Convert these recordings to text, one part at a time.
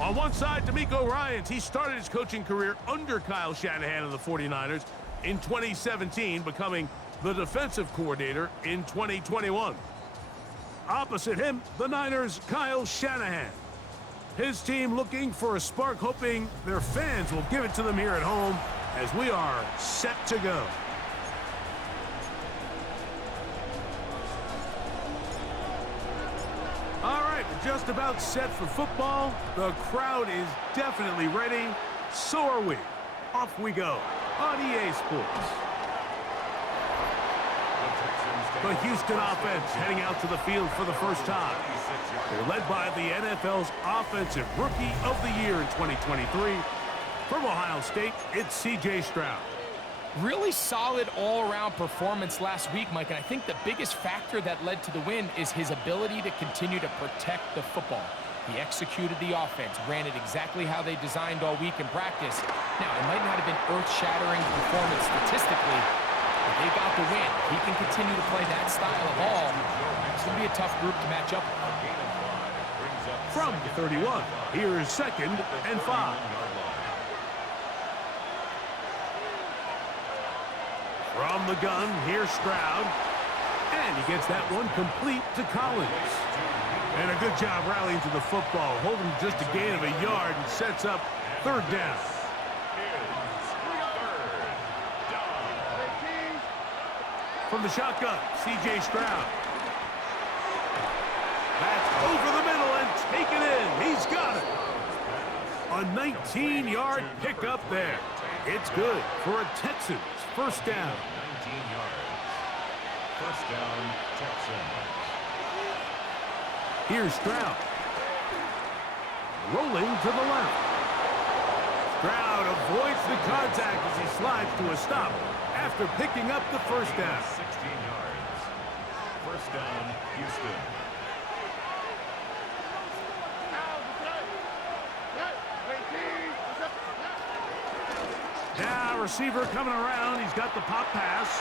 On one side, D'Amico Ryans. He started his coaching career under Kyle Shanahan of the 49ers in 2017, becoming the defensive coordinator in 2021. Opposite him, the Niners' Kyle Shanahan. His team looking for a spark, hoping their fans will give it to them here at home as we are set to go. All right, we're just about set for football. The crowd is definitely ready. So are we. Off we go on EA Sports. The Houston offense heading out to the field for the first time. They're led by the NFL's Offensive Rookie of the Year in 2023. From Ohio State, it's C.J. Stroud. Really solid all-around performance last week, Mike, and I think the biggest factor that led to the win is his ability to continue to protect the football. He executed the offense, ran it exactly how they designed all week in practice. Now, it might not have been earth-shattering performance statistically, but they got the win. If he can continue to play that style of ball, it's going to be a tough group to match up with. From the 31, here's 2nd and 5. From the gun, here's Stroud. And he gets that one complete to Collins. And a good job rallying to the football, holding just a gain of a yard and sets up 3rd down. From the shotgun, C.J. Stroud. That's over the middle and taken in. He's got it. A 19-yard pickup there. It's good for a Texans 1st down. 19 yards. 1st down, Texans. Here's Stroud. Rolling to the left. Stroud avoids the contact as he slides to a stop after picking up the 1st down. 16 yards. 1st down, Houston. Now, receiver coming around. He's got the pop pass.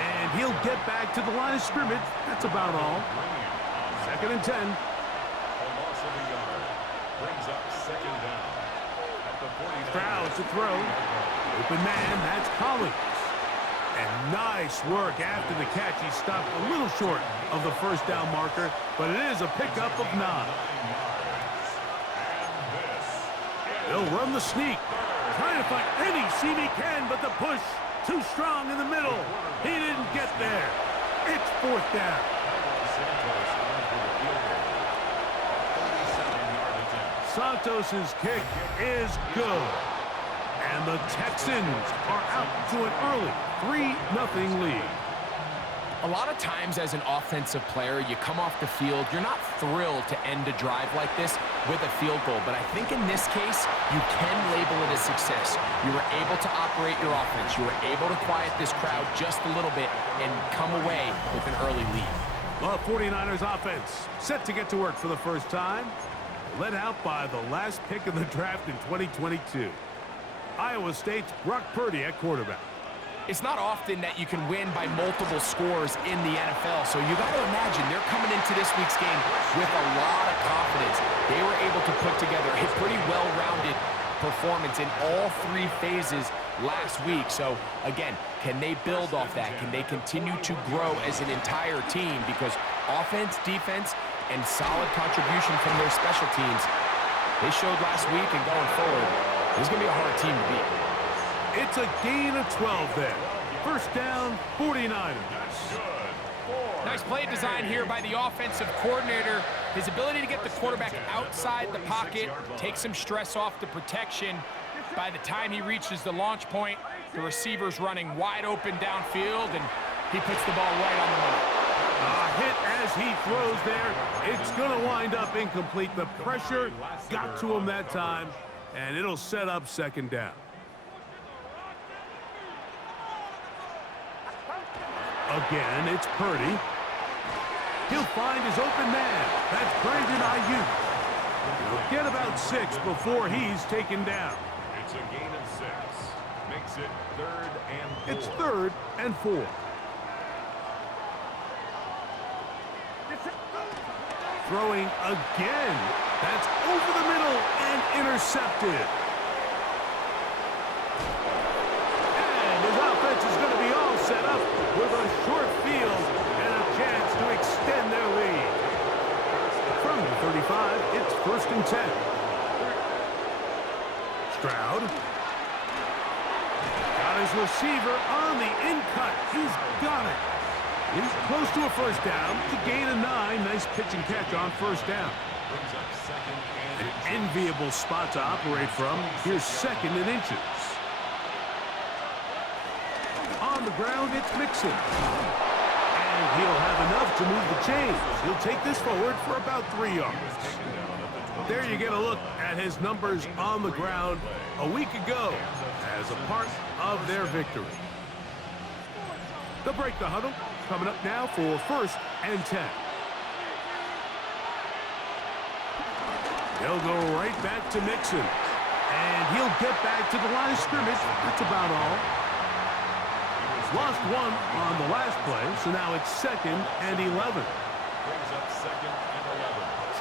And he'll get back to the line of scrimmage. That's about all. 2nd and 10. A loss of a yard. Brings up 2nd down. At the 49. Stroud to throw. Open man, that's Collins. And nice work after the catch. He stopped a little short of the 1st down marker, but it is a pickup of 9. They'll run the sneak. Trying to find any seam he can, but the push too strong in the middle. He didn't get there. It's 4th down. Santos's kick is good. And the Texans are out to an early 3-0 lead. A lot of times as an offensive player, you come off the field, you're not thrilled to end a drive like this with a field goal. But I think in this case, you can label it a success. You were able to operate your offense. You were able to quiet this crowd just a little bit and come away with an early lead. Well, 49ers offense set to get to work for the first time. Led out by the last pick of the draft in 2022. Iowa State's Brock Purdy at quarterback. It's not often that you can win by multiple scores in the NFL, so you got to imagine they're coming into this week's game with a lot of confidence. They were able to put together a pretty well-rounded performance in all 3 phases last week. So, again, can they build off that? Can they continue to grow as an entire team? Because offense, defense, and solid contribution from their special teams, they showed last week and going forward, this is going to be a hard team to beat. It's a gain of 12 there. 1st down, 49ers. Nice play design here by the offensive coordinator. His ability to get the quarterback outside the pocket, take some stress off the protection. By the time he reaches the launch point, the receiver's running wide open downfield, and he puts the ball right on the money. A hit as he throws there. It's going to wind up incomplete. The pressure got to him that time, and it'll set up 2nd down. Again, it's Purdy. He'll find his open man. That's Brandon Ayuk. He'll get about 6 before he's taken down. It's a gain of 6. Makes it 3rd and 4. It's 3rd and 4. Throwing again. That's over the middle and intercepted. And his offense is going to be all set up with a short field and a chance to extend their lead. From the 35, it's 1st and 10. Stroud. Got his receiver on the in-cut. He's got it. He's close to a first down to gain a 9. Nice pitch and catch on first down. An enviable spot to operate from. Here's 2nd and inches. On the ground, it's Mixon. And he'll have enough to move the chains. He'll take this forward for about 3 yards. There you get a look at his numbers on the ground a week ago as a part of their victory. They'll break the huddle. Coming up now for 1st and 10. They'll go right back to Mixon. And he'll get back to the line of scrimmage. That's about all. Lost 1 on the last play, so now it's 2nd and 11.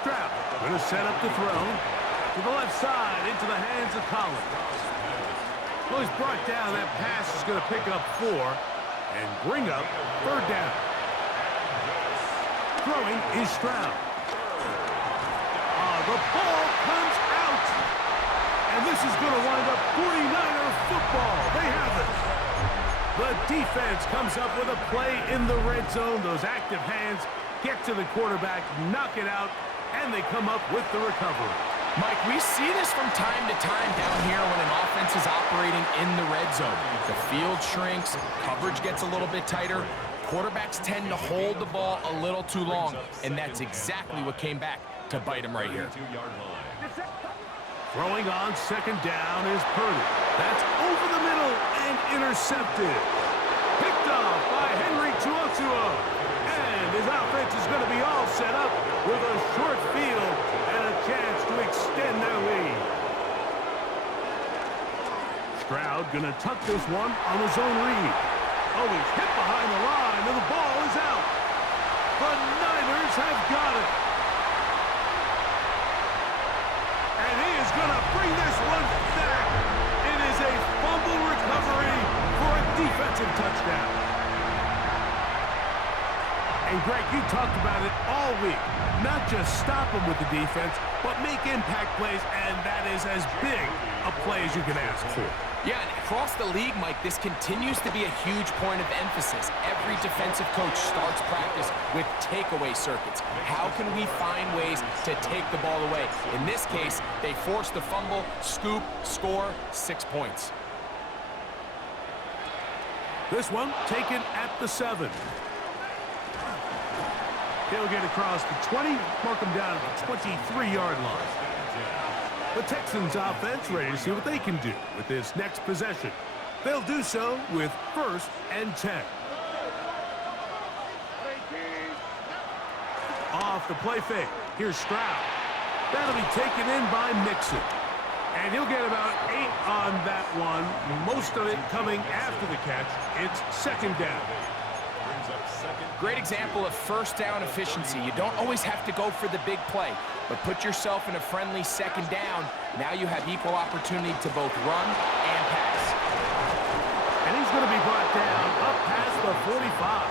Stroud going to set up the throw. To the left side, into the hands of Collins. Well, he's brought down. That pass is going to pick up 4. And bring up 3rd down. Throwing is Stroud. The ball comes out. And this is going to wind up 49er football. They have it. The defense comes up with a play in the red zone. Those active hands get to the quarterback, knock it out, and they come up with the recovery. Mike, we see this from time to time down here when an offense is operating in the red zone. The field shrinks, coverage gets a little bit tighter, quarterbacks tend to hold the ball a little too long, and that's exactly what came back to bite him right here. Throwing on 2nd down is Purdy. That's over the middle and intercepted. Picked off by Henry Tuotua. And his offense is going to be all set up with a short field and a chance to extend their lead. Stroud going to tuck this one on his own read. Oh, he's hit behind the line, and the ball is out. The Niners have got it. And he is going to bring this one back. It is a fumble recovery for a defensive touchdown. And Greg, you talked about it all week. Not just stop them with the defense, but make impact plays, and that is as big a play as you can ask for. Yeah, and across the league, Mike, this continues to be a huge point of emphasis. Every defensive coach starts practice with takeaway circuits. How can we find ways to take the ball away? In this case, they forced the fumble, scoop, score, 6 points. This one taken at the 7. He'll get across the 20, mark him down at the 23-yard line. The Texans offense ready to see what they can do with this next possession. They'll do so with 1st and 10. Off the play fake. Here's Stroud. That'll be taken in by Mixon. And he'll get about 8 on that one. Most of it coming after the catch. It's 2nd down. Great example of first down efficiency. You don't always have to go for the big play, but put yourself in a friendly 2nd down. Now you have equal opportunity to both run and pass. And he's going to be brought down up past the 45.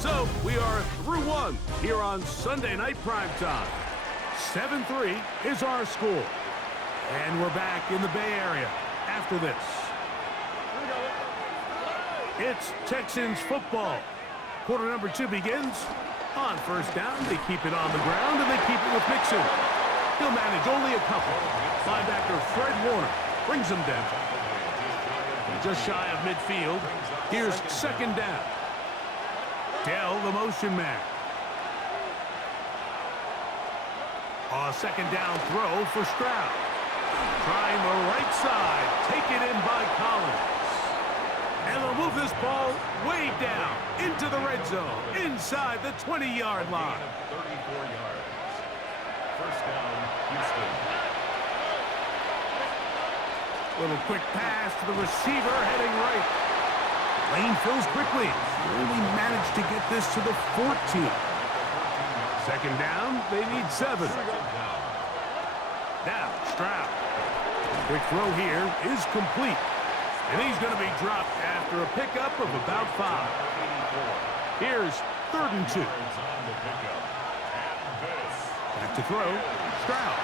So we are through 1 here on Sunday Night Primetime. 7-3 is our score. And we're back in the Bay Area after this. It's Texans football. Quarter number 2 begins. On first down, they keep it on the ground, and they keep it with Mixon. He'll manage only a couple. Linebacker Fred Warner brings him down. Just shy of midfield. Here's 2nd down. Dell, the motion man. A 2nd down throw for Stroud. Trying the right side. Taken in by Collins. And they'll move this ball way down into the red zone, inside the 20-yard line. 34 yards. First down, Houston. Little quick pass to the receiver heading right. Lane fills quickly. Only managed to get this to the 14. Second down, they need 7. Now, Stroud. Quick throw here is complete. And he's going to be dropped after a pickup of about 5. Here's 3rd and 2. Back to throw. Stroud.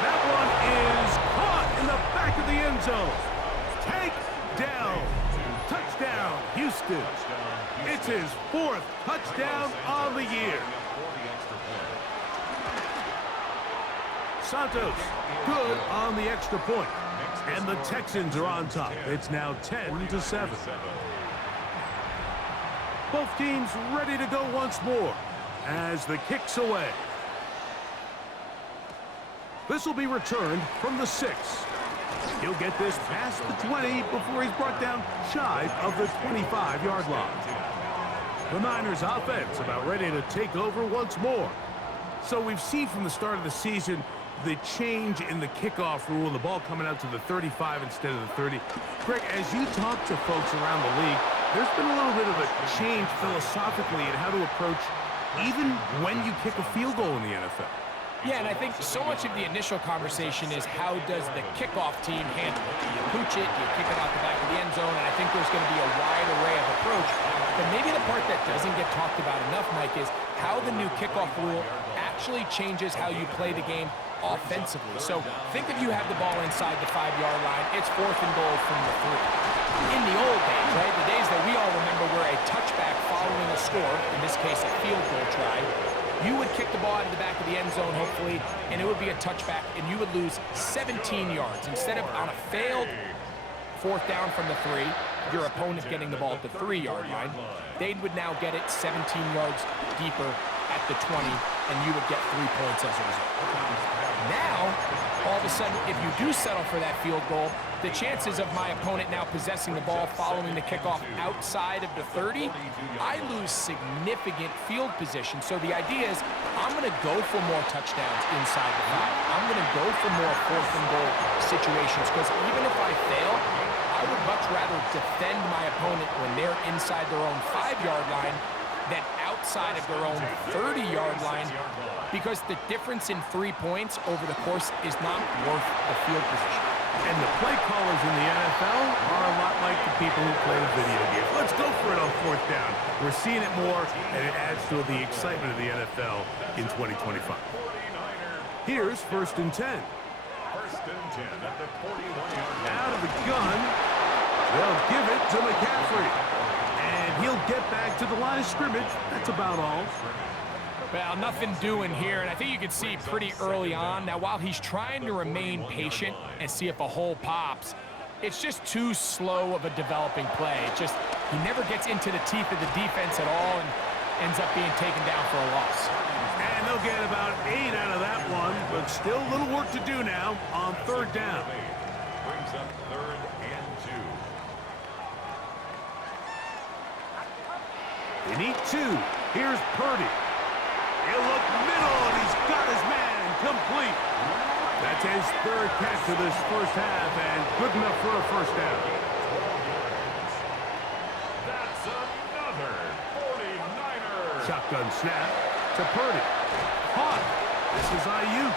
That one is caught in the back of the end zone. Take down. Touchdown, Houston. It's his 4th touchdown on the year. Santos, good on the extra point. And the Texans are on top. It's now 10-7. Both teams ready to go once more as the kick's away. This will be returned from the 6. He'll get this past the 20 before he's brought down shy of the 25-yard line. The Niners offense about ready to take over once more. So we've seen from the start of the season the change in the kickoff rule, the ball coming out to the 35 instead of the 30. Greg, as you talk to folks around the league, there's been a little bit of a change philosophically in how to approach even when you kick a field goal in the NFL. Yeah, and I think so much of the initial conversation is how does the kickoff team handle it? Do you pooch it? Do you kick it out the back of the end zone? And I think there's going to be a wide array of approach. But maybe the part that doesn't get talked about enough, Mike, is how the new kickoff rule actually changes how you play the game offensively. So think if you have the ball inside the 5-yard line, it's 4th and goal from the 3. In the old days, right, the days that we all remember were a touchback following a score, in this case a field goal try, you would kick the ball out of the back of the end zone, hopefully, and it would be a touchback, and you would lose 17 yards. Instead of on a failed 4th down from the 3, your opponent getting the ball at the 3-yard line, they would now get it 17 yards deeper at the 20, and you would get 3 points as a result. Now, all of a sudden, if you do settle for that field goal, the chances of my opponent now possessing the ball following the kickoff outside of the 30, I lose significant field position. So the idea is I'm going to go for more touchdowns inside the 5. I'm going to go for more 4th and goal situations because even if I fail, I would much rather defend my opponent when they're inside their own 5-yard line than outside of their own 30-yard line, because the difference in 3 points over the course is not worth the field position. And the play callers in the NFL are a lot like the people who play the video game. Let's go for it on 4th down. We're seeing it more, and it adds to the excitement of the NFL in 2025. Here's 1st and 10. 1st and 10 at the 41-yard line. Out of the gun, they'll give it to McCaffrey. And he'll get back to the line of scrimmage. That's about all. Well, nothing doing here, and I think you can see pretty early on. Now, while he's trying to remain patient and see if a hole pops, it's just too slow of a developing play. He never gets into the teeth of the defense at all and ends up being taken down for a loss. And they'll get about 8 out of that one, but still a little work to do now on 3rd down. Brings up 3rd and 2. They need 2. Here's Purdy. He'll look middle, and he's got his man complete. That's his 3rd catch of this 1st half, and good enough for a 1st down. That's another 49er. Shotgun snap to Purdy. Caught. This is Ayuk.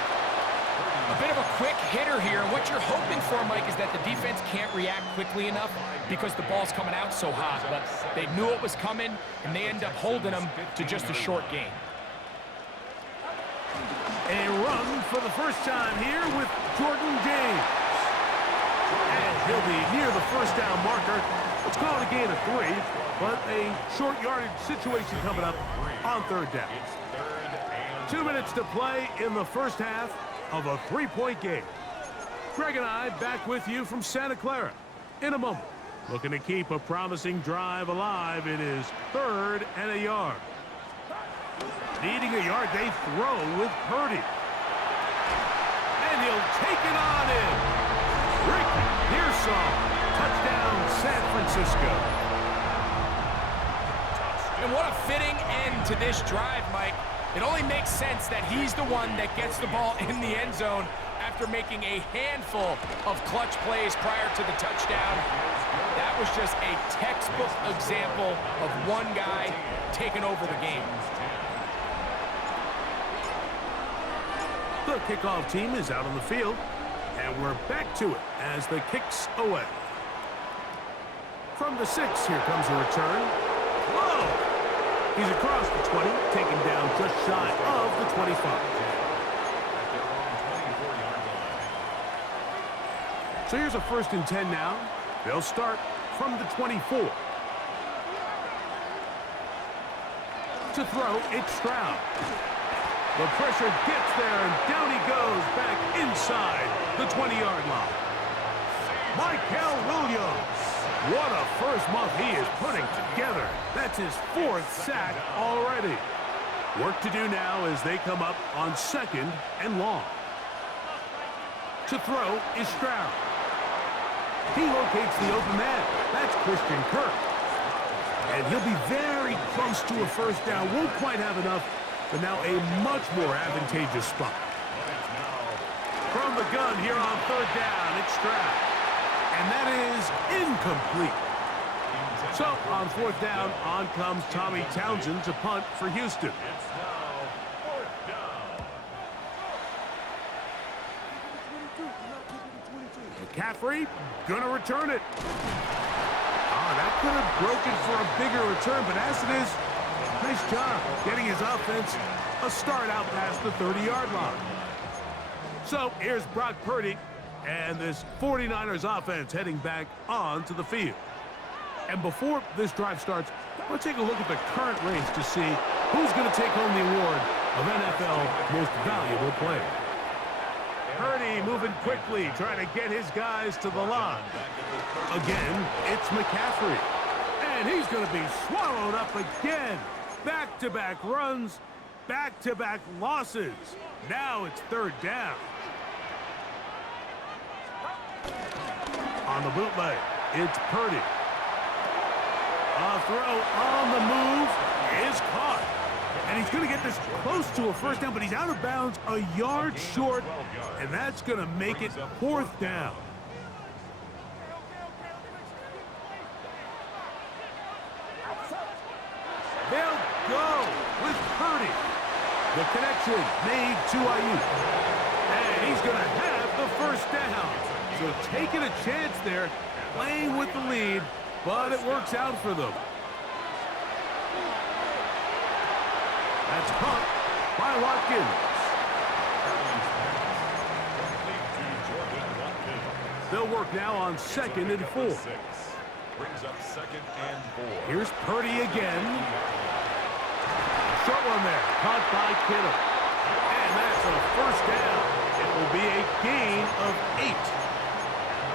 A bit of a quick hitter here, and what you're hoping for, Mike, is that the defense can't react quickly enough because the ball's coming out so hot. But they knew it was coming, and they end up holding them to just a short gain. A run for the first time here with Jordan James. And he'll be near the 1st down marker. Let's call it a gain of 3, but a short yardage situation coming up on 3rd down. 2 minutes to play in the 1st half of a 3-point game. Greg and I back with you from Santa Clara in a moment. Looking to keep a promising drive alive. It is 3rd and a yard. Needing a yard, they throw with Purdy. And he'll take it on in. Ricky Pearsall. Touchdown, San Francisco. And what a fitting end to this drive, Mike. It only makes sense that he's the one that gets the ball in the end zone after making a handful of clutch plays prior to the touchdown. That was just a textbook example of one guy taking over the game. The kickoff team is out on the field, and we're back to it as the kick's away. From the 6, here comes a return. Whoa! He's across the 20, taken down just shy of the 25. So here's a 1st and 10 now. They'll start from the 24. To throw, it's Stroud. The pressure gets there, and down he goes back inside the 20-yard line. Michael Williams. What a first month he is putting together. That's his 4th sack already. Work to do now as they come up on 2nd and long. To throw is Stroud. He locates the open man. That's Christian Kirk. And he'll be very close to a 1st down. Won't quite have enough, but now a much more advantageous spot. From the gun here on 3rd down, it's Stroud. And that is incomplete. So on 4th down, on comes Tommy Townsend to punt for Houston. McCaffrey gonna return it. That could have broken for a bigger return, but as it is, nice job getting his offense a start out past the 30-yard line. So here's Brock Purdy and this 49ers offense heading back onto the field. And before this drive starts, let's take a look at the current race to see who's going to take home the award of NFL Most Valuable Player. Purdy moving quickly, trying to get his guys to the line. Again, it's McCaffrey. And he's going to be swallowed up again. Back-to-back runs, back-to-back losses. Now it's 3rd down. On the bootleg, it's Purdy. A throw on the move is caught. And he's going to get this close to a 1st down, but he's out of bounds a yard short, and that's going to make it 4th down. They'll go with Purdy. The connection made to Ayuk. And he's going to have the 1st down. So taking a chance there, playing with the lead, but it works out for them. That's caught by Watkins. They'll work now on 2nd and 4. Brings up 2nd and 4. Here's Purdy again. Short one there, caught by Kittle. And that's a 1st down. It will be a gain of 8.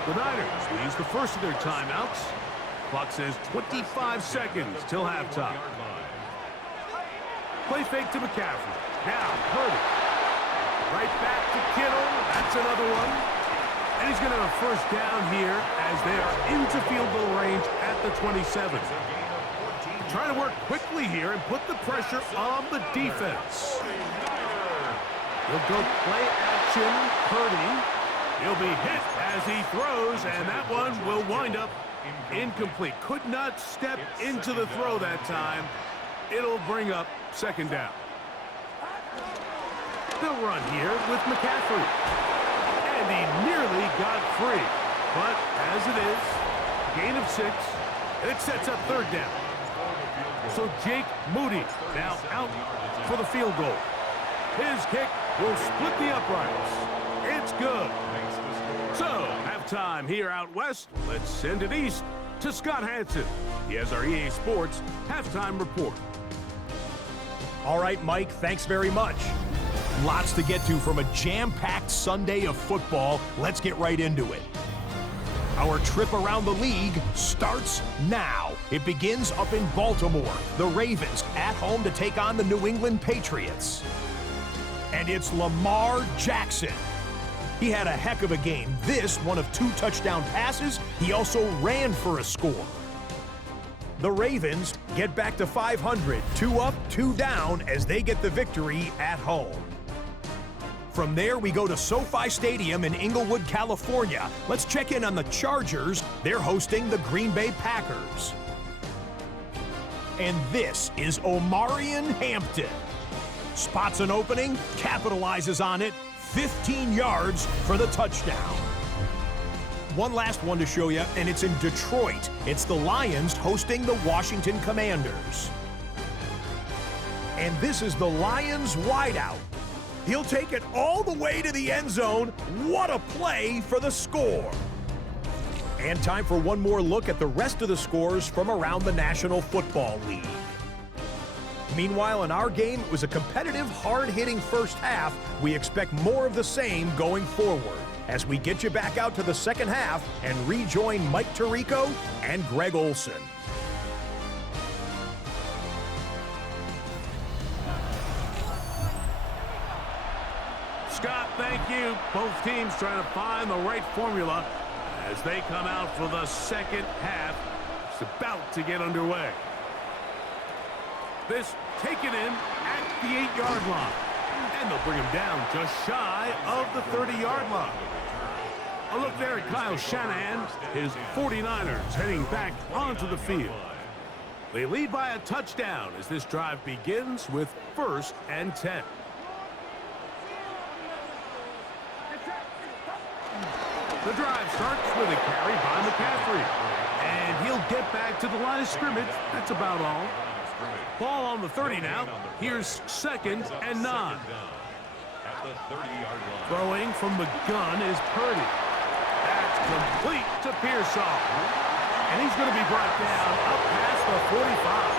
The Niners will use the first of their timeouts. Clock says 25 seconds till halftime. Play fake to McCaffrey. Now Purdy. Right back to Kittle. That's another one. And he's going to have a 1st down here as they are into field goal range at the 27. Trying to work quickly here and put the pressure on the defense. He'll go play action. Purdy. He'll be hit as he throws, and that one will wind up incomplete. Could not step into the throw that time. It'll bring up 2nd down. They'll run here with McCaffrey. And he nearly got free. But as it is, gain of 6, and it sets up 3rd down. So Jake Moody now out for the field goal. His kick will split the uprights. It's good. So, halftime here out west. Let's send it east to Scott Hansen. He has our EA Sports halftime report. All right, Mike, thanks very much. Lots to get to from a jam-packed Sunday of football. Let's get right into it. Our trip around the league starts now. It begins up in Baltimore. The Ravens at home to take on the New England Patriots. And it's Lamar Jackson. He had a heck of a game. This, one of 2 touchdown passes. He also ran for a score. The Ravens get back to 500, 2 up, 2 down as they get the victory at home. From there, we go to SoFi Stadium in Inglewood, California. Let's check in on the Chargers. They're hosting the Green Bay Packers. And this is Omarion Hampton. Spots an opening, capitalizes on it, 15 yards for the touchdown. One last one to show you, and it's in Detroit. It's the Lions hosting the Washington Commanders. And this is the Lions wideout. He'll take it all the way to the end zone. What a play for the score. And time for one more look at the rest of the scores from around the National Football League. Meanwhile, in our game, it was a competitive, hard-hitting first half. We expect more of the same going forward as we get you back out to the second half and rejoin Mike Tirico and Greg Olson. Scott, thank you. Both teams trying to find the right formula as they come out for the second half. It's about to get underway. This taken in at the 8-yard line. And they'll bring him down just shy of the 30-yard line. A look there at Kyle Shanahan, his 49ers heading back onto the field. They lead by a touchdown as this drive begins with 1st and 10. The drive starts with a carry by McCaffrey. And he'll get back to the line of scrimmage. That's about all. Ball on the 30 now. Here's 2nd and 9. Throwing from the gun is Purdy. That's complete to Pearsall. And he's going to be brought down up past the 45.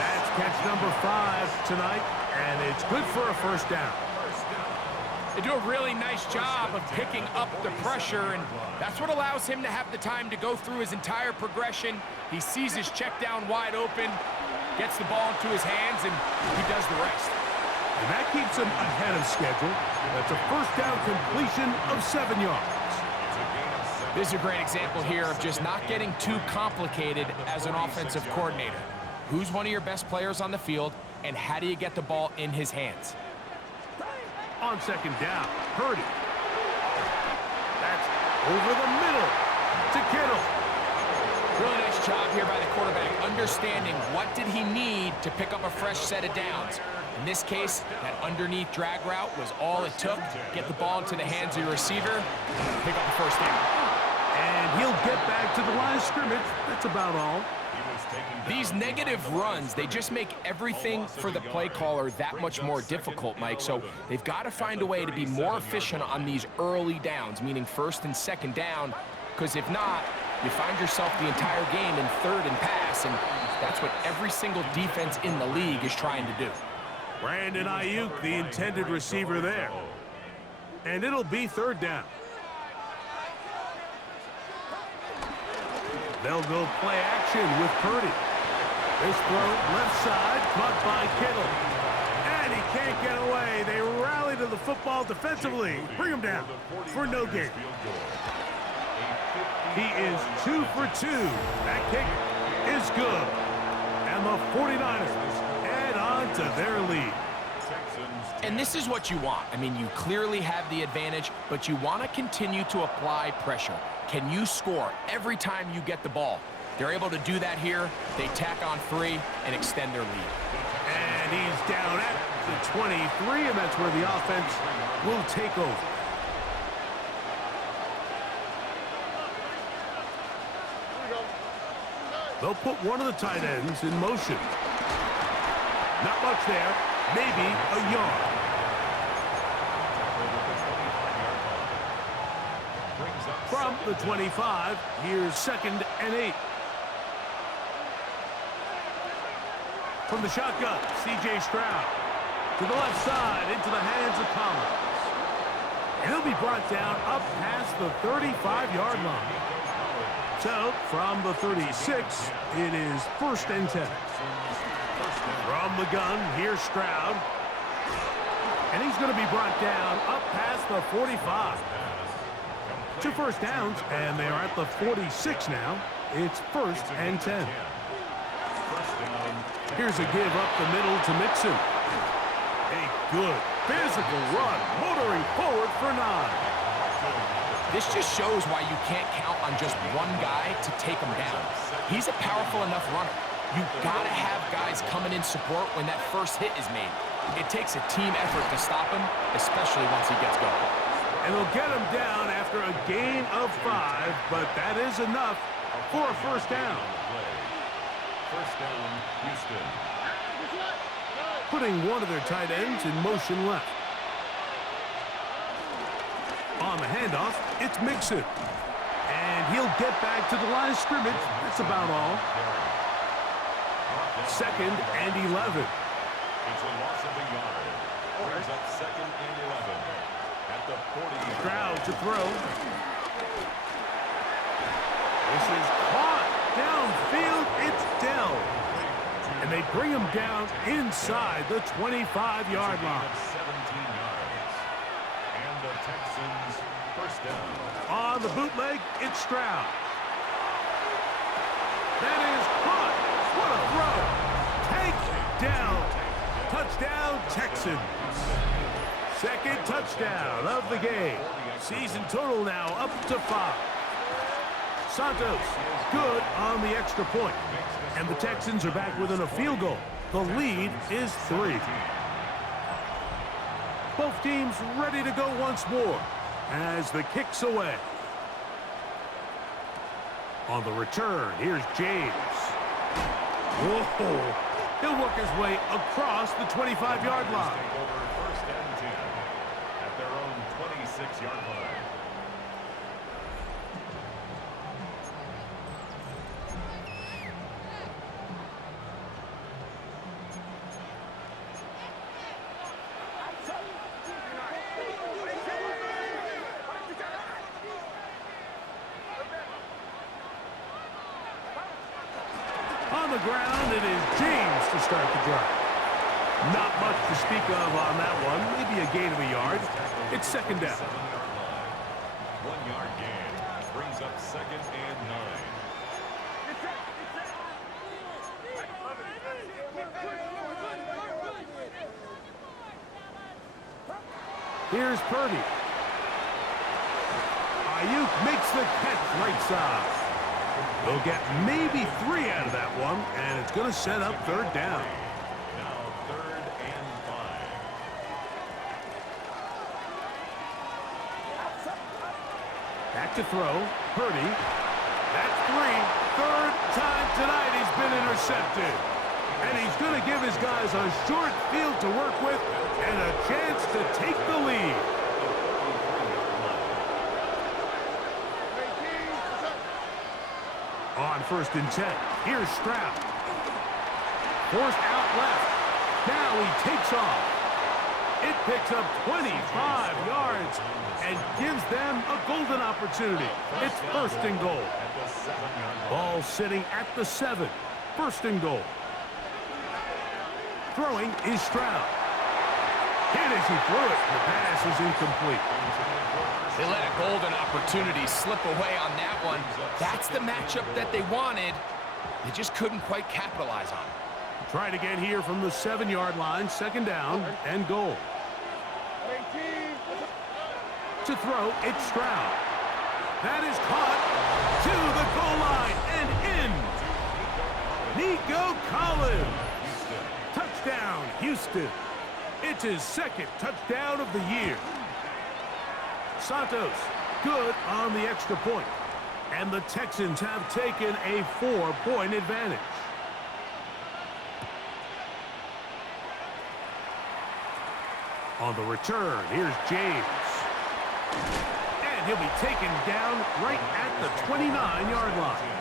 That's catch number 5 tonight, and it's good for a 1st down. They do a really nice job of picking up the pressure, and that's what allows him to have the time to go through his entire progression. He sees his check down wide open, gets the ball into his hands, and he does the rest. And that keeps him ahead of schedule. That's a 1st down completion of 7 yards. This is a great example here of just not getting too complicated as an offensive coordinator. Who's one of your best players on the field, and how do you get the ball in his hands? On 2nd down, Purdy. That's over the middle to Kittle. Really nice job here by the quarterback, understanding what did he need to pick up a fresh set of downs. In this case, that underneath drag route was all it took. Get the ball into the hands of your receiver, pick up the 1st down. And he'll get back to the line of scrimmage. That's about all. These negative runs, they just make everything for the play caller that much more difficult, Mike. So they've got to find a way to be more efficient on these early downs, meaning 1st and 2nd down, because if not, you find yourself the entire game in 3rd and pass, and that's what every single defense in the league is trying to do. Brandon Ayuk, the intended receiver there. And it'll be 3rd down. They'll go play action with Purdy. This throw left side, caught by Kittle. And he can't get away. They rally to the football defensively. Bring him down for no gain. He is 2 for 2. That kick is good. And the 49ers add on to their lead. And this is what you want. I mean, you clearly have the advantage, but you want to continue to apply pressure. Can you score every time you get the ball? They're able to do that here. They tack on 3 and extend their lead. And he's down at the 23, and that's where the offense will take over. They'll put one of the tight ends in motion. Not much there. Maybe a yard. From the 25, here's 2nd and 8. From the shotgun, C.J. Stroud. To the left side, into the hands of Collins. And he'll be brought down up past the 35-yard line. So, from the 36, it is 1st and 10. From the gun, here's Stroud. And he's going to be brought down up past the 45. 2 first downs, and they are at the 46 now. It's 1st and 10. Here's a give up the middle to Mixon. A good physical run, motoring forward for 9. This just shows why you can't count on just one guy to take him down. He's a powerful enough runner. You've got to have guys coming in support when that first hit is made. It takes a team effort to stop him, especially once he gets going. And they'll get him down after a gain of 5, but that is enough for a first down. First down, Houston. Putting one of their tight ends in motion left. On the handoff, it's Mixon. And he'll get back to the line of scrimmage. That's about all. Second and 11. It's a loss of a yard. Brings up second and 11 at the 40. Stroud to throw. This is caught downfield. It's Dell. And they bring him down inside the 25-yard line. 17 yards. And the Texans first down. On the bootleg, it's Stroud. That is caught. What a throw. Take down. Touchdown, Texans. Second touchdown of the game. Season total now up to 5. Santos, good on the extra point. And the Texans are back within a field goal. The lead is 3. Both teams ready to go once more as the kick's away. On the return, here's James. Whoa! He'll work his way across the 25-yard line. First and 10 at their own 26-yard line. On the ground, it is James to start the drive. Not much to speak of on that one. Maybe a gain of a yard. It's second down. 1-yard gain brings up second and 9. Here's Purdy. Ayuk makes the catch right side. They'll get maybe 3 out of that one, and it's going to set up third down. Now third and 5. Back to throw. Purdy. That's 3. Third time tonight he's been intercepted. And he's going to give his guys a short field to work with and a chance to take the lead. On first and 10, here's Stroud. Forced out left. Now he takes off. It picks up 25 yards and gives them a golden opportunity. It's first and goal. Ball sitting at the 7. First and goal. Throwing is Stroud. Hit as he threw it. The pass is incomplete. They let a golden opportunity slip away on that one. That's the matchup that they wanted. They just couldn't quite capitalize on it. Trying to get here from the 7-yard line. Second down and goal. To throw, it's Stroud. That is caught to the goal line and in. Nico Collins. Touchdown, Houston. It's his second touchdown of the year. Santos, good on the extra point. And the Texans have taken a 4-point advantage. On the return, here's James. And he'll be taken down right at the 29-yard line.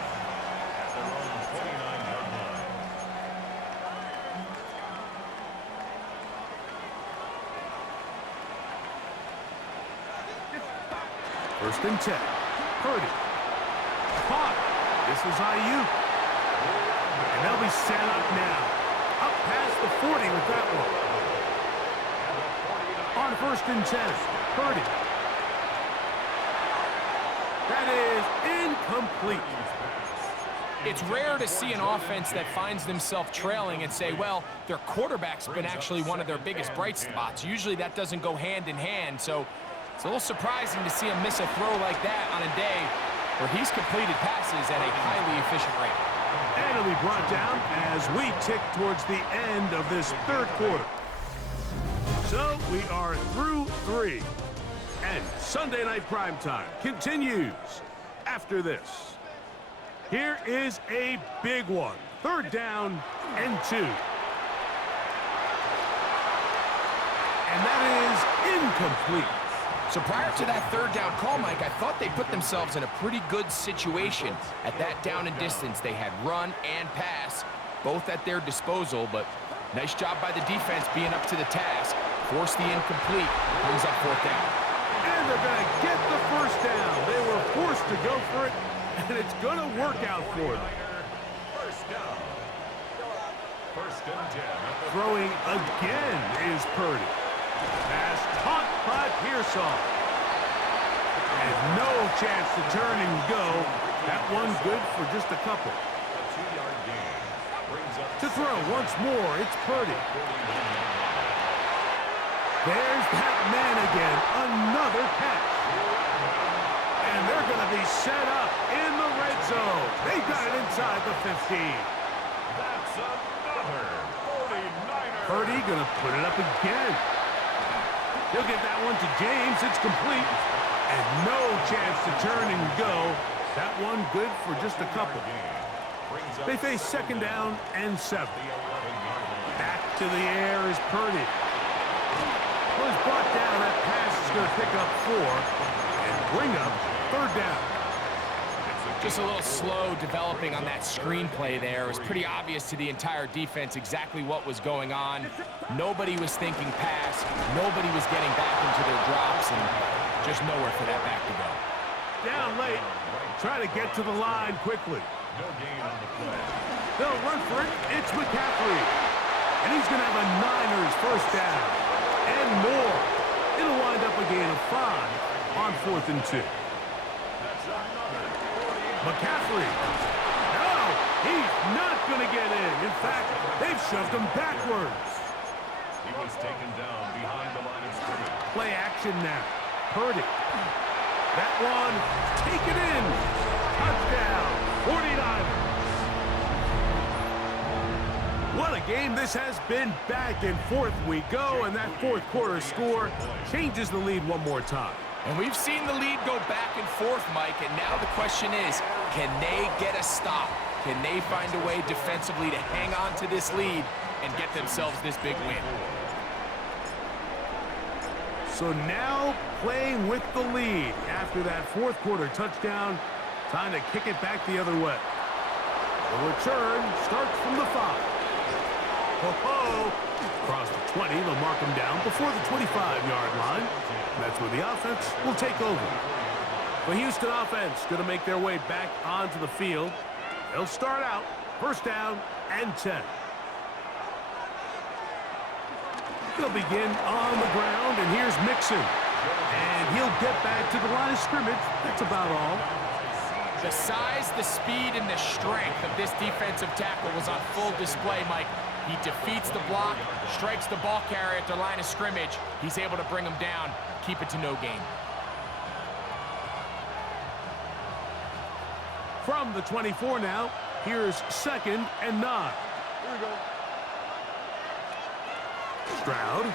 First and 10. Purdy. Caught. This is Ayuk. And they'll be set up now. Up past the 40 with that one. On first and 10. Purdy. That is incomplete. It's rare to see an offense that finds themselves trailing and say, well, their quarterback's been actually one of their biggest bright spots. Usually that doesn't go hand in hand, so it's a little surprising to see him miss a throw like that on a day where he's completed passes at a highly efficient rate. And it'll be brought down as we tick towards the end of this third quarter. So we are through 3. And Sunday Night Primetime continues after this. Here is a big one. 3rd down and 2. And that is incomplete. So prior to that 3rd down call, Mike, I thought they put themselves in a pretty good situation at that down and distance. They had run and pass, both at their disposal, but nice job by the defense being up to the task. Force the incomplete, brings up 4th down. And they're going to get the 1st down. They were forced to go for it, and it's going to work out for them. 1st down. 1st and 10. Throwing again is Purdy. Pass caught by Pearsall. And no chance to turn and go. That one good for just a couple. A 2-yard gain. Brings up To throw once more, it's Purdy. There's that man again. Another catch. And they're going to be set up in the red zone. They got it inside the 15. That's another 49er. Purdy going to put it up again. He'll get that one to James. It's complete. And no chance to turn and go. That one good for just a couple. They face 2nd down and 7. Back to the air is Purdy. Well, he's brought down. That pass is going to pick up 4 and bring up 3rd down. Just a little slow developing on that screenplay there. It was pretty obvious to the entire defense exactly what was going on. Nobody was thinking pass. Nobody was getting back into their drops, and just nowhere for that back to go. Down late. Try to get to the line quickly. No gain on the play. They'll run for it. It's McCaffrey. And he's going to have a Niners 1st down. And more. It'll wind up a gain of 5 on 4th and 2. McCaffrey. No, he's not going to get in. In fact, they've shoved him backwards. He was taken down behind the line of scrimmage. Play action now. Purdy. That one, take it in. Touchdown, 49ers. What a game this has been. Back and forth we go, and that 4th quarter score changes the lead one more time. And we've seen the lead go back and forth, Mike, and now the question is, can they get a stop? Can they find a way defensively to hang on to this lead and get themselves this big win? So now playing with the lead after that 4th quarter touchdown, time to kick it back the other way. The return starts from the 5. Ho-ho! Across the 20, they'll mark him down before the 25-yard line. That's where the offense will take over. The Houston offense going to make their way back onto the field. They'll start out 1st down and 10. They'll begin on the ground, and here's Mixon. And he'll get back to the line of scrimmage. That's about all. The size, the speed, and the strength of this defensive tackle was on full display, Mike. He defeats the block, strikes the ball carrier at the line of scrimmage. He's able to bring him down, keep it to no gain. From the 24 now, here's 2nd and 9. Here we go. Stroud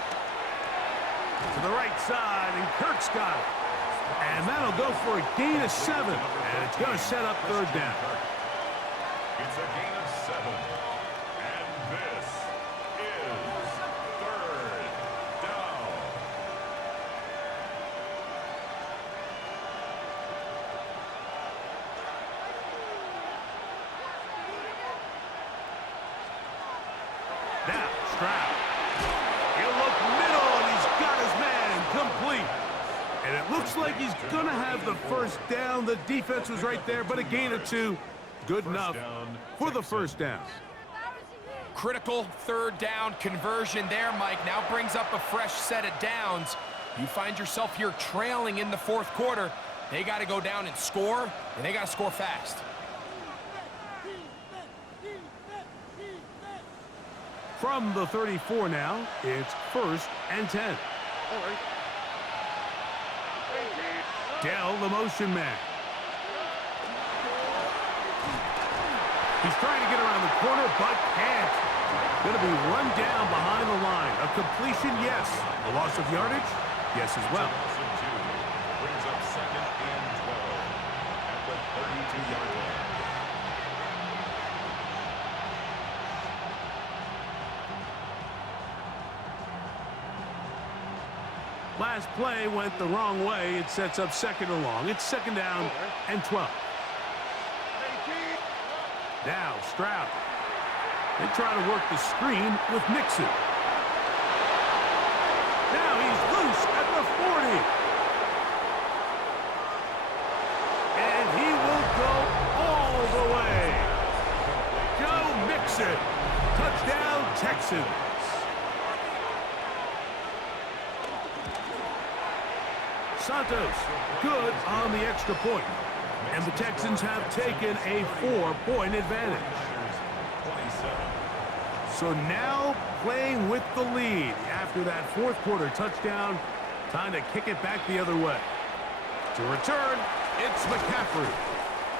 to the right side, and Kirk's got it. And that'll go for a gain of 7, and it's going to set up 3rd down. It's a gain of 7. And this is 3rd down. Now, Stroud. He'll look middle, and he's got his man complete. And it looks like he's going to have the 1st down. The defense was right there, but a gain of 2. Good enough for the 1st down. Critical 3rd down conversion there, Mike. Now brings up a fresh set of downs. You find yourself here trailing in the 4th quarter. They got to go down and score, and they got to score fast. From the 34 now, it's 1st and 10. Dell, the motion man. He's trying to get around the corner, but can't. Going to be run down behind the line. A completion, yes. A loss of yardage, yes as well. Brings up 2nd and 12 at the 32-yard line. Last play went the wrong way. It sets up 2nd and long. It's 2nd down and 12. Now Stroud. They try to work the screen with Nixon. Now he's loose at the 40. And he will go all the way. Joe Mixon. Touchdown, Texans. Santos, good on the extra point. And the Texans have taken a 4-point advantage. So now playing with the lead after that 4th quarter touchdown. Time to kick it back the other way. To return, it's McCaffrey.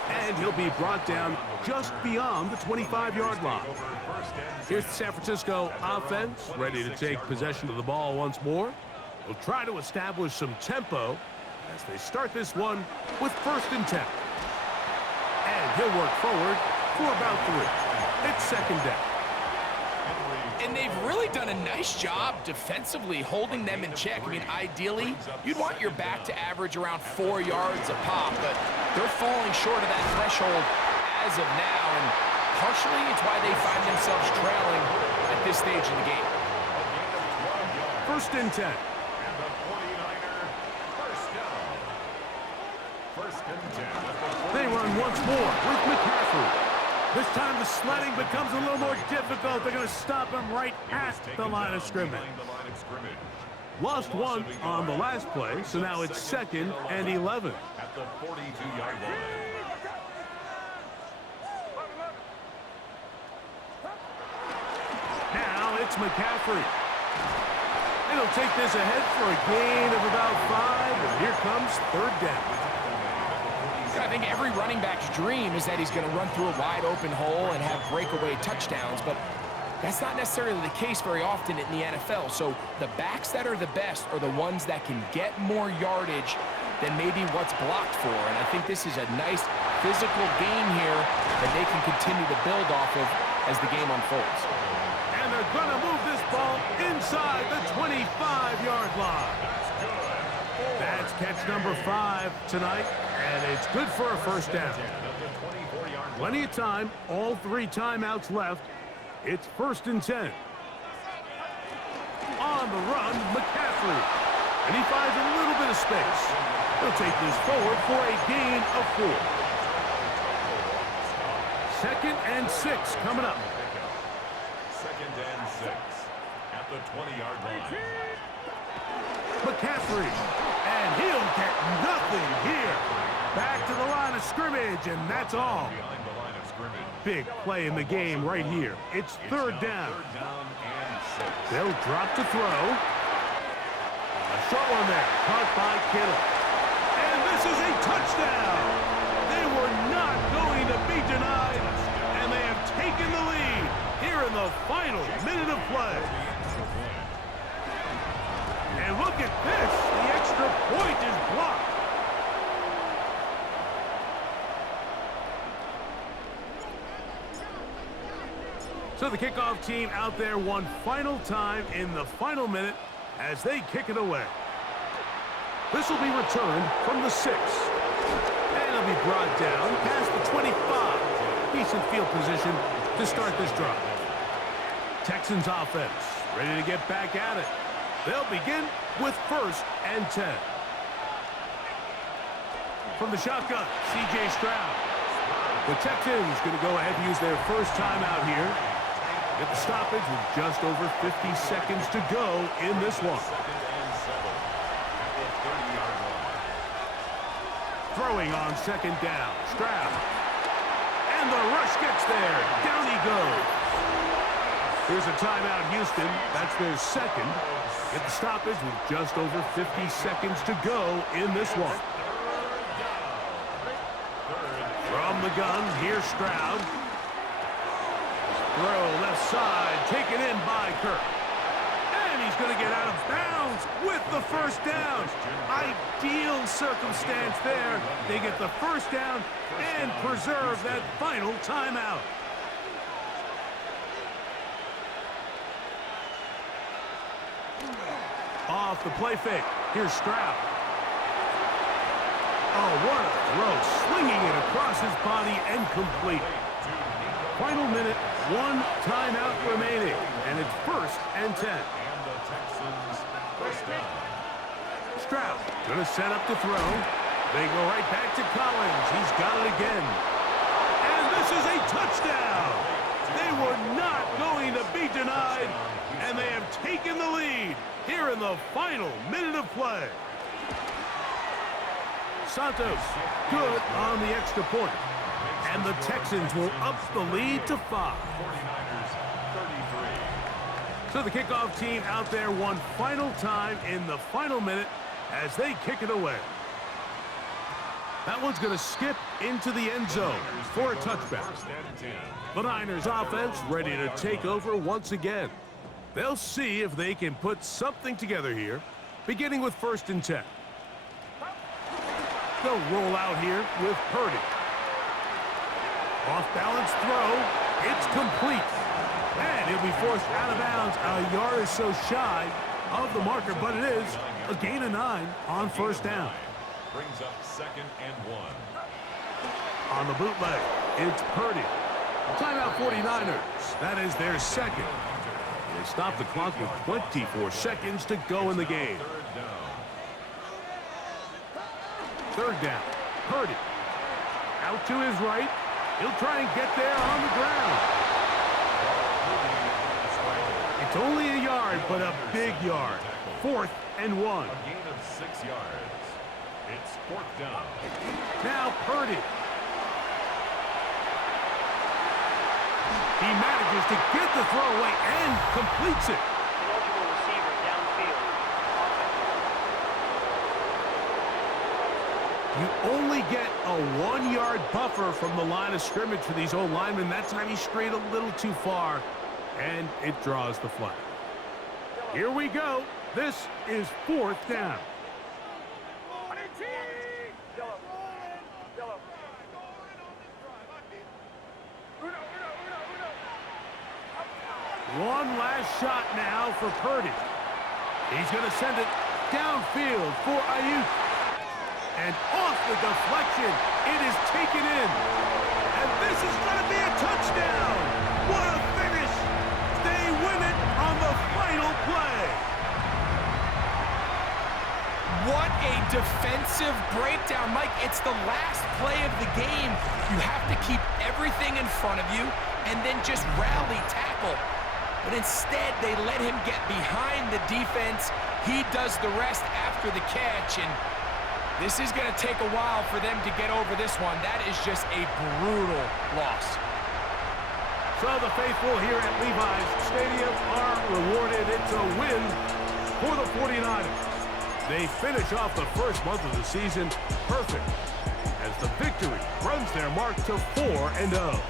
And he'll be brought down just beyond the 25-yard line. Here's the San Francisco offense, ready to take possession of the ball once more. They'll try to establish some tempo as they start this one with 1st and 10. And he'll work forward for about 3. It's 2nd down. And they've really done a nice job defensively holding them in check. I mean, ideally, you'd want your back to average around 4 yards a pop, but they're falling short of that threshold as of now, and partially it's why they find themselves trailing at this stage in the game. 1st and 10. And the 49er, 1st down. 1st and 10. They run once more with McCaffrey. This time the sledding becomes a little more difficult. They're going to stop him right at the line of scrimmage. Lost one on the last play, so now it's 2nd and 11. At the 42-yard line. Now it's McCaffrey. And he'll take this ahead for a gain of about 5, and here comes 3rd down. I think every running back's dream is that he's going to run through a wide open hole and have breakaway touchdowns, but that's not necessarily the case very often in the NFL. So the backs that are the best are the ones that can get more yardage than maybe what's blocked for. And I think this is a nice physical game here that they can continue to build off of as the game unfolds. And they're going to move this ball inside the 25-yard line. That's catch number 5 tonight, and it's good for a 1st down. Plenty of time, all 3 timeouts left. It's 1st and 10. On the run, McCaffrey. And he finds a little bit of space. He'll take this forward for a gain of 4. 2nd and 6 coming up. 2nd and 6 at the 20-yard line. McCaffrey, and he'll get nothing here. Back to the line of scrimmage, and that's all. Behind the line of scrimmage. Big play in the game right here. It's 3rd down. 3rd down and 6. They'll drop to throw. A short one there, caught by Kittle. And this is a touchdown. They were not going to be denied, and they have taken the lead here in the final minute of play. And look at this. The extra point is blocked. So the kickoff team out there one final time in the final minute as they kick it away. This will be returned from the 6. And it'll be brought down past the 25. Decent field position to start this drive. Texans offense ready to get back at it. They'll begin with 1st and 10. From the shotgun, C.J. Stroud. The Texans going to go ahead and use their first timeout here. Get the stoppage with just over 50 seconds to go in this one. 2nd and 7 at the 30-yard line. Throwing on 2nd down, Stroud. And the rush gets there. Down he goes. Here's a timeout, Houston. That's their second. Get the stoppage with just over 50 seconds to go in this one. From the gun, here's Stroud. Throw left side, taken in by Kirk. And he's going to get out of bounds with the first down. Ideal circumstance there. They get the first down and preserve that final timeout. Off the play fake. Here's Stroud. Oh, what a throw. Slinging it across his body and complete. Final minute, one timeout remaining. And it's 1st and 10. And the Texans first down. Stroud going to set up to throw. They go right back to Collins. He's got it again. And this is a touchdown. They were not going to be denied. And they have taken the lead here in the final minute of play. Santos, good on the extra point. And the Texans will up the lead to 5. 49ers 33. So the kickoff team out there one final time in the final minute as they kick it away. That one's going to skip into the end zone for a touchback. 1st and 10. The Niners offense ready to take over once again. They'll see if they can put something together here, beginning with 1st and 10. They'll roll out here with Purdy. Off-balance throw. It's complete. And he'll be forced out of bounds a yard or so shy of the marker, but it is a gain of 9 on 1st down. Brings up 2nd and 1. On the bootleg, it's Purdy. Timeout 49ers. That is their second. They stop the clock with 24 seconds to go in the game. 3rd down. Purdy. Out to his right. He'll try and get there on the ground. It's only a yard, but a big yard. 4th and 1. A gain of 6 yards. It's 4th down. Now Purdy. He manages to get the throw away and completes it. Eligible receiver downfield. You only get a 1-yard buffer from the line of scrimmage for these old linemen. That time he strayed a little too far, and it draws the flag. Here we go. This is 4th down. One last shot now for Purdy. He's going to send it downfield for Ayuk. And off the deflection, it is taken in. And this is going to be a touchdown. What a finish. They win it on the final play. What a defensive breakdown, Mike. It's the last play of the game. You have to keep everything in front of you and then just rally tackle. But instead, they let him get behind the defense. He does the rest after the catch, and this is going to take a while for them to get over this one. That is just a brutal loss. So the faithful here at Levi's Stadium are rewarded. It's a win for the 49ers. They finish off the first month of the season perfect as the victory runs their mark to 4-0.